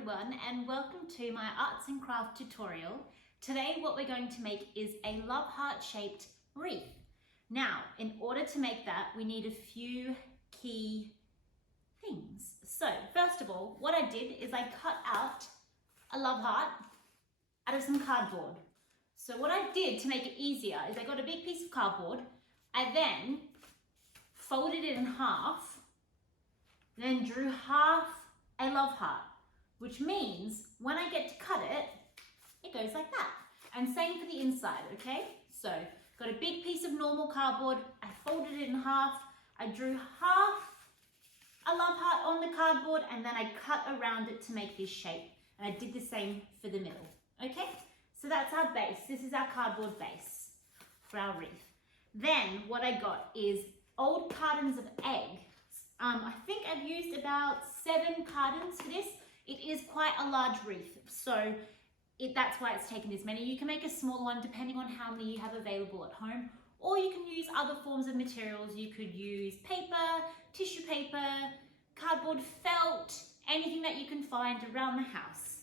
everyone, and welcome to my arts and craft tutorial. Today what we're going to make is a love heart shaped wreath. Now, in order to make that, we need a few key things. So first of all, what I did is I cut out a love heart out of some cardboard. So what I did to make it easier is I got a big piece of cardboard, I then folded it in half, then drew half a love heart, which means when I get to cut it, it goes like that. And same for the inside, okay? So got a big piece of normal cardboard, I folded it in half, I drew half a love heart on the cardboard, and then I cut around it to make this shape. And I did the same for the middle, okay? So that's our base. This is our cardboard base for our wreath. Then what I got is old cartons of egg. I think I've used about 7 cartons for this. It is quite a large wreath, so that's why it's taken this many. You can make a smaller one depending on how many you have available at home, or you can use other forms of materials. You could use paper, tissue paper, cardboard, felt, anything that you can find around the house.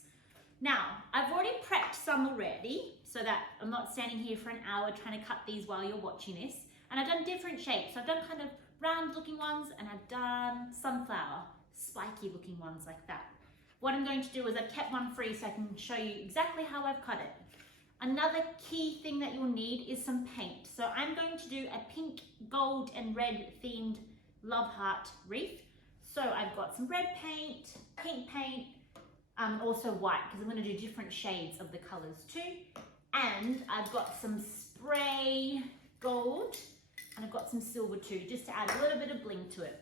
Now, I've already prepped some already, so that I'm not standing here for an hour trying to cut these while you're watching this. And I've done different shapes. I've done kind of round looking ones, and I've done sunflower, spiky looking ones like that. What I'm going to do is I've kept one free so I can show you exactly how I've cut it. Another key thing that you'll need is some paint. So I'm going to do a pink, gold and red themed love heart wreath. So I've got some red paint, pink paint, also white, because I'm going to do different shades of the colors too. And I've got some spray gold, and I've got some silver too, just to add a little bit of bling to it.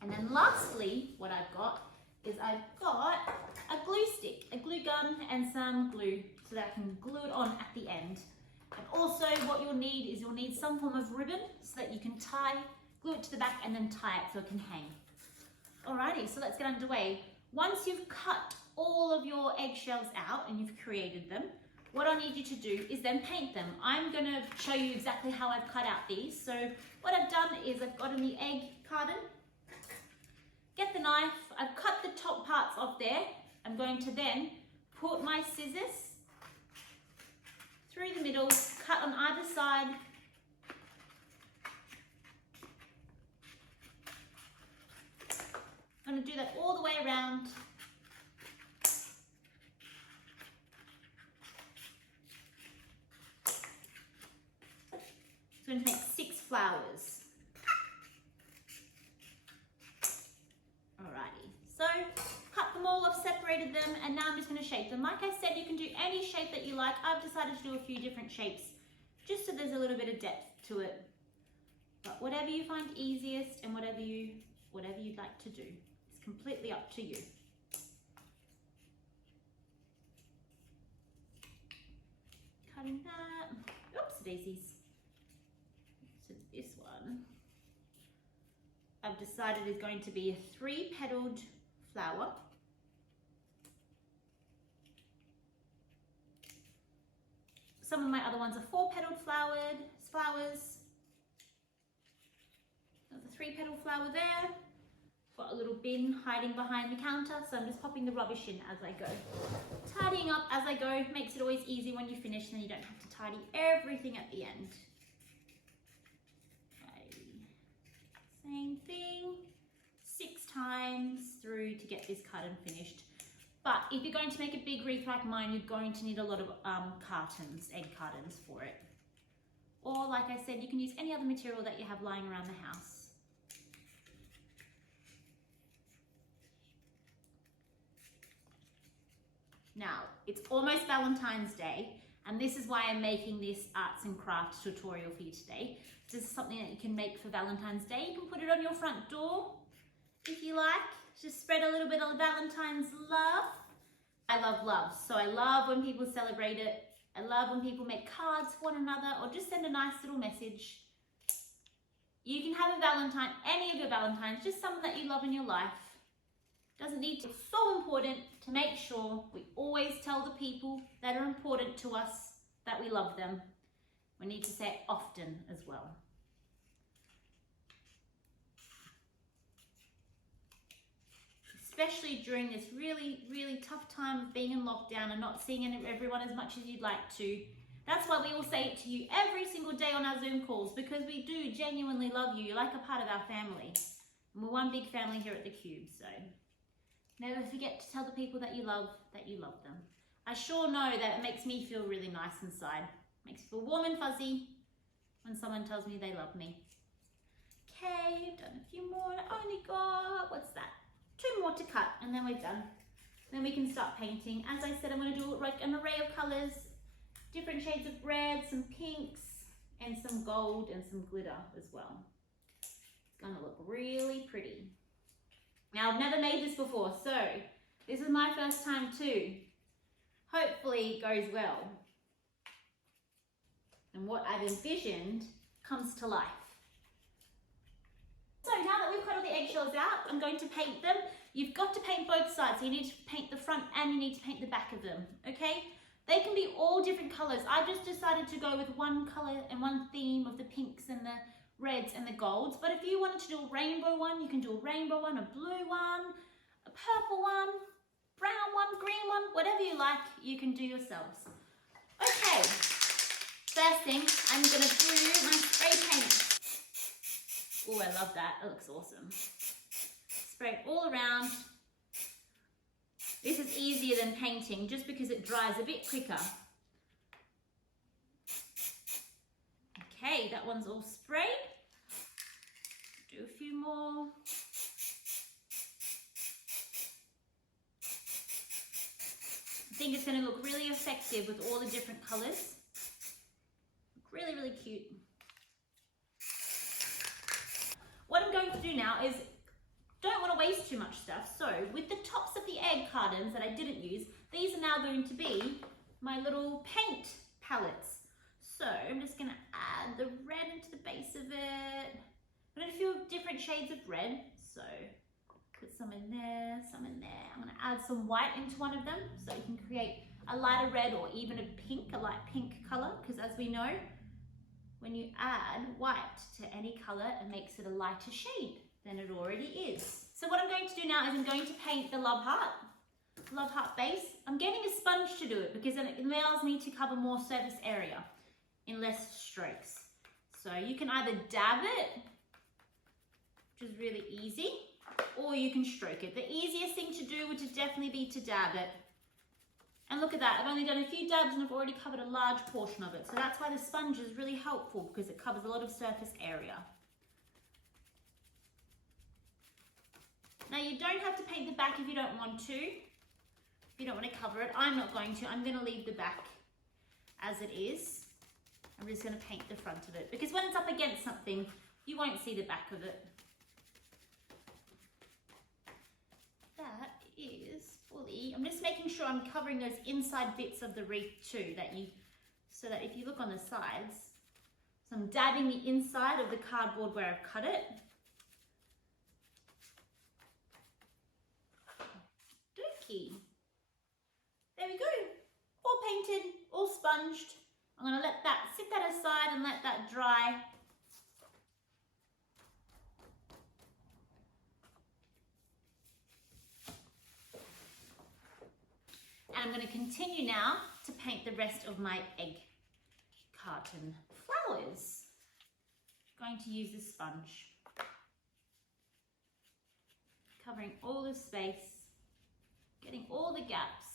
And then lastly, what I've got is I've got a glue stick, a glue gun and some glue so that I can glue it on at the end. And also what you'll need is you'll need some form of ribbon so that you can glue it to the back and then tie it so it can hang. Alrighty, so let's get underway. Once you've cut all of your eggshells out and you've created them, what I need you to do is then paint them. I'm going to show you exactly how I've cut out these. So what I've done is I've gotten the egg carton, get the knife, I've cut the top parts off there. I'm going to then put my scissors through the middle, cut on either side. I'm going to do that all the way around. So I'm going to make 6 flowers. Alrighty, so cut them all, I've separated them, and now I'm just going to shape them. Like I said, you can do any shape that you like. I've decided to do a few different shapes, just so there's a little bit of depth to it. But whatever you find easiest and whatever you'd like to do, it's completely up to you. Cutting that. Oops, daisies. So this one I've decided is going to be a 3-petaled flower. Some of my other ones are 4-petaled flowers. There's a 3-petal flower there. Got a little bin hiding behind the counter, so I'm just popping the rubbish in as I go. Tidying up as I go makes it always easy when you finish, then you don't have to tidy everything at the end. Same thing, 6 times through to get this carton finished. But if you're going to make a big wreath like mine, you're going to need a lot of cartons, egg cartons for it. Or like I said, you can use any other material that you have lying around the house. Now, it's almost Valentine's Day, and this is why I'm making this arts and crafts tutorial for you today. This is something that you can make for Valentine's Day. You can put it on your front door if you like. Just spread a little bit of Valentine's love. I love love, so I love when people celebrate it. I love when people make cards for one another or just send a nice little message. You can have a Valentine, any of your Valentines, just someone that you love in your life. Doesn't need to. It's so important to make sure we always tell the people that are important to us that we love them. We need to say it often as well. especially during this really, really tough time of being in lockdown and not seeing everyone as much as you'd like to. That's why we all say it to you every single day on our Zoom calls, because we do genuinely love you. You're like a part of our family. And we're one big family here at the Cube, so never forget to tell the people that you love them. I sure know that it makes me feel really nice inside. Makes me feel warm and fuzzy when someone tells me they love me. Okay, I've done a few more. I only got, what's that? 2 more to cut, and then we're done. Then we can start painting. As I said, I'm going to do like an array of colors, different shades of red, some pinks, and some gold and some glitter as well. It's going to look really pretty. Now, I've never made this before, so this is my first time too. Hopefully it goes well. And what I've envisioned comes to life. So now that we've cut all the eggshells out, I'm going to paint them. You've got to paint both sides, so you need to paint the front and you need to paint the back of them, okay? They can be all different colors. I just decided to go with one color and one theme of the pinks and the reds and the golds. But if you wanted to do a rainbow one, you can do a rainbow one, a blue one, a purple one, brown one, green one, whatever you like, you can do yourselves. Okay, first thing, I'm gonna do my spray paint. Oh, I love that, it looks awesome. Spray it all around. This is easier than painting just because it dries a bit quicker. Okay, that one's all sprayed. Do a few more. I think it's going to look really effective with all the different colours. Really, really cute. What I'm going to do now is, don't want to waste too much stuff, so with the tops of the egg cartons that I didn't use, these are now going to be my little paint palettes. So I'm just going to add the red into the base of it. I'm going to do a few different shades of red, so put some in there, some in there. I'm going to add some white into one of them, so you can create a lighter red or even a pink, a light pink colour, because as we know, when you add white to any colour, it makes it a lighter shade than it already is. So what I'm going to do now is I'm going to paint the love heart base. I'm getting a sponge to do it because then it allows me to cover more surface area in less strokes. So you can either dab it, which is really easy, or you can stroke it. The easiest thing to do would definitely be to dab it. And look at that, I've only done a few dabs and I've already covered a large portion of it. So that's why the sponge is really helpful, because it covers a lot of surface area. Now you don't have to paint the back if you don't want to. If you don't want to cover it, I'm not going to. I'm going to leave the back as it is. I'm just going to paint the front of it, because when it's up against something, you won't see the back of it. That is fully, I'm just making sure I'm covering those inside bits of the wreath too, so that if you look on the sides, so I'm dabbing the inside of the cardboard where I've cut it. Dookie. There we go, all painted, all sponged. I'm going to sit that aside and let that dry. And I'm going to continue now to paint the rest of my egg carton flowers. I'm going to use this sponge, covering all the space, getting all the gaps,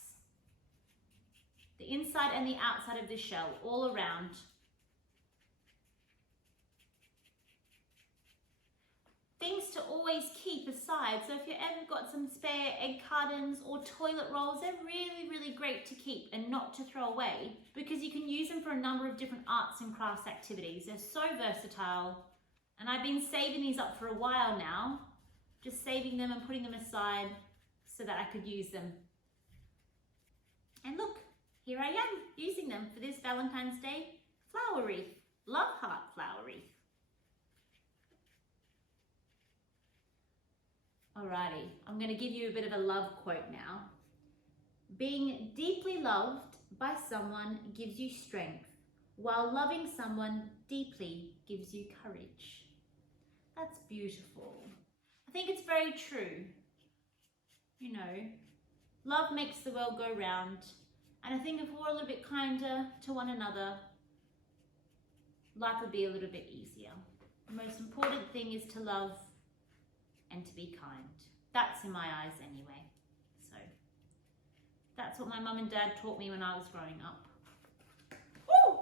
the inside and the outside of the shell, all around. Things to always keep aside. So if you ever got some spare egg cartons or toilet rolls, they're really, really great to keep and not to throw away, because you can use them for a number of different arts and crafts activities. They're so versatile. And I've been saving these up for a while now, just saving them and putting them aside so that I could use them. And look, here I am using them for this Valentine's Day flower wreath, love heart flower wreath. Alrighty, I'm going to give you a bit of a love quote now. Being deeply loved by someone gives you strength, while loving someone deeply gives you courage. That's beautiful. I think it's very true. you know, love makes the world go round. And I think if we're a little bit kinder to one another, life would be a little bit easier. The most important thing is to love and to be kind. That's in my eyes anyway. So that's what my mum and dad taught me when I was growing up. Woo!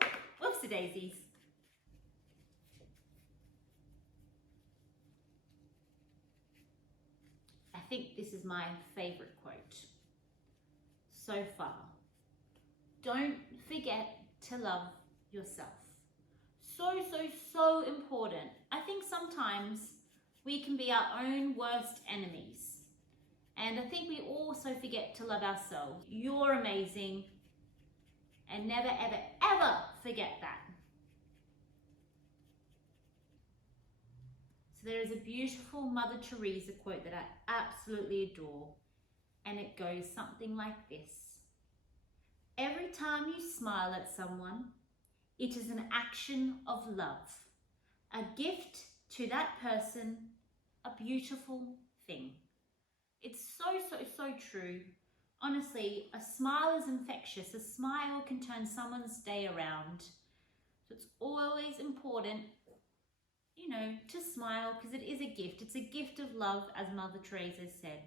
Ah! Whoopsie daisies. I think this is my favorite quote so far. Don't forget to love yourself. So important. I think sometimes we can be our own worst enemies. And I think we also forget to love ourselves. You're amazing. And never, ever forget that. So there is a beautiful Mother Teresa quote that I absolutely adore. And it goes something like this. Every time you smile at someone, it is an action of love, a gift to that person, a beautiful thing. It's so true. Honestly, a smile is infectious. A smile can turn someone's day around. So it's always important, you know, to smile because it is a gift. It's a gift of love, as Mother Teresa said.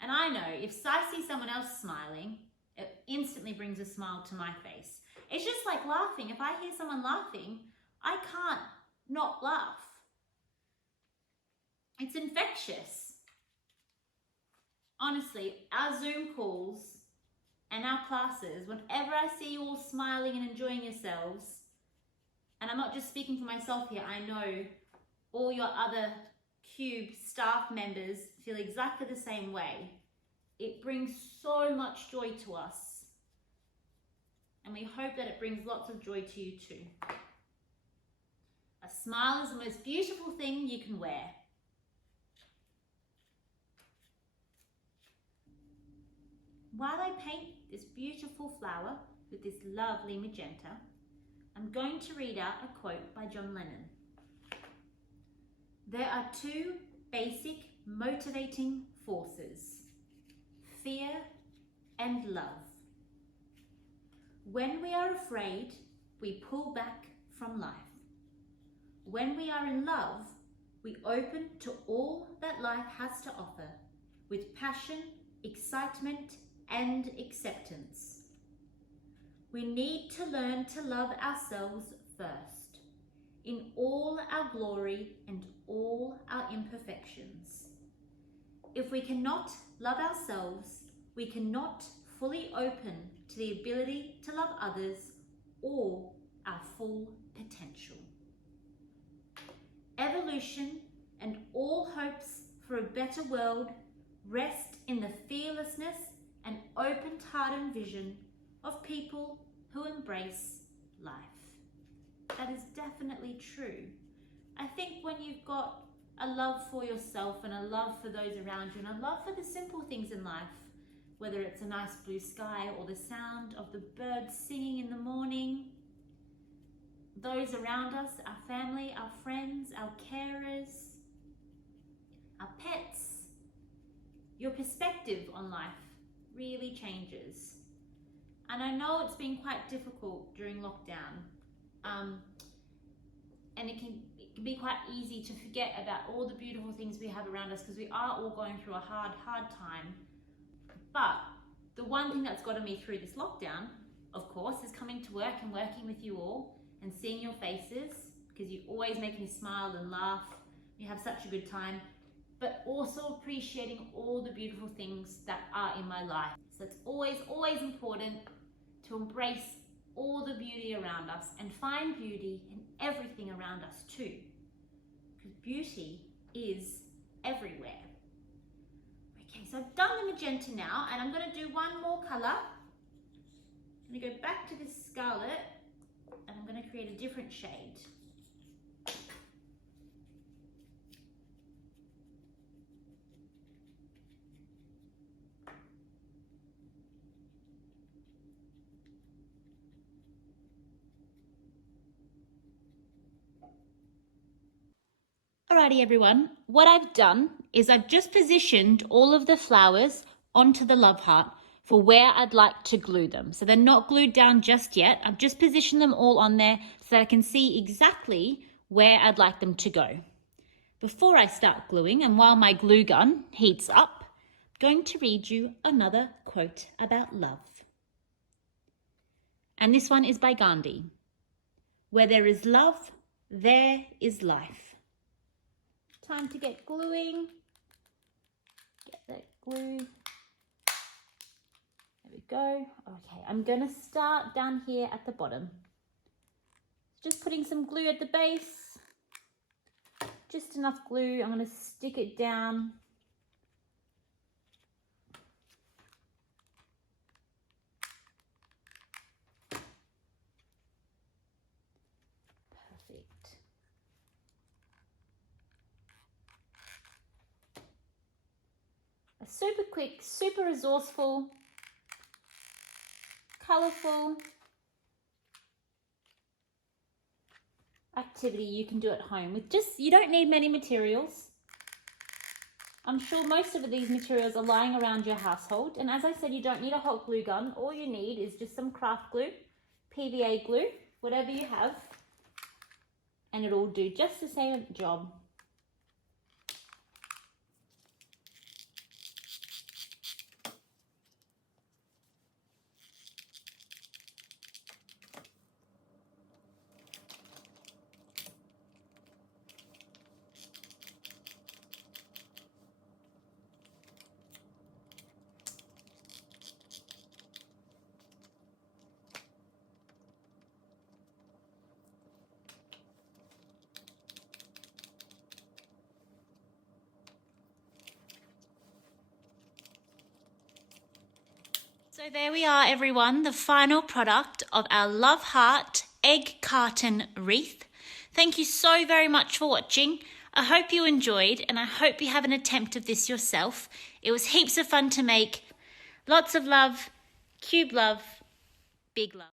And I know if I see someone else smiling, it instantly brings a smile to my face. It's just like laughing. If I hear someone laughing, I can't not laugh. It's infectious. Honestly, our Zoom calls and our classes, whenever I see you all smiling and enjoying yourselves, and I'm not just speaking for myself here, I know all your other Cube staff members feel exactly the same way. It brings so much joy to us. And we hope that it brings lots of joy to you too. A smile is the most beautiful thing you can wear. While I paint this beautiful flower with this lovely magenta, I'm going to read out a quote by John Lennon. There are two basic motivating forces, fear and love. When we are afraid, we pull back from life. When we are in love, we open to all that life has to offer with passion, excitement, and acceptance. We need to learn to love ourselves first, in all our glory and all our imperfections. If we cannot love ourselves, we cannot fully open to the ability to love others or our full potential. Evolution and all hopes for a better world rest in the fearlessness and open-hearted vision of people who embrace life. That is definitely true. I think when you've got a love for yourself and a love for those around you and a love for the simple things in life, whether it's a nice blue sky or the sound of the birds singing in the morning, those around us, our family, our friends, our carers, our pets, your perspective on life really changes. And I know it's been quite difficult during lockdown, and it can be quite easy to forget about all the beautiful things we have around us because we are all going through a hard time. But the one thing that's gotten me through this lockdown, of course, is coming to work and working with you all and seeing your faces, because you always make me smile and laugh. You have such a good time, but also appreciating all the beautiful things that are in my life. So it's always important to embrace all the beauty around us and find beauty in everything around us too, because beauty is everywhere. Okay, so I've done the magenta now, and I'm going to do one more color. I'm going to go back to this scarlet, and I'm going to create a different shade. Alrighty everyone, what I've done is I've just positioned all of the flowers onto the love heart for where I'd like to glue them. So they're not glued down just yet. I've just positioned them all on there so that I can see exactly where I'd like them to go. Before I start gluing, and while my glue gun heats up, I'm going to read you another quote about love. And this one is by Andi. Where there is love, there is life. Time to get gluing. Get that glue. There we go. Okay, I'm going to start down here at the bottom. Just putting some glue at the base. Just enough glue. I'm going to stick it down. Perfect. A super quick, super resourceful, colourful activity you can do at home with you don't need many materials. I'm sure most of these materials are lying around your household, and as I said, you don't need a hot glue gun. All you need is just some craft glue, PVA glue, whatever you have, and it'll do just the same job. So there we are everyone, the final product of our Love Heart egg carton wreath. Thank you so very much for watching. I hope you enjoyed, and I hope you have an attempt of this yourself. It was heaps of fun to make. Lots of love, cube love, big love.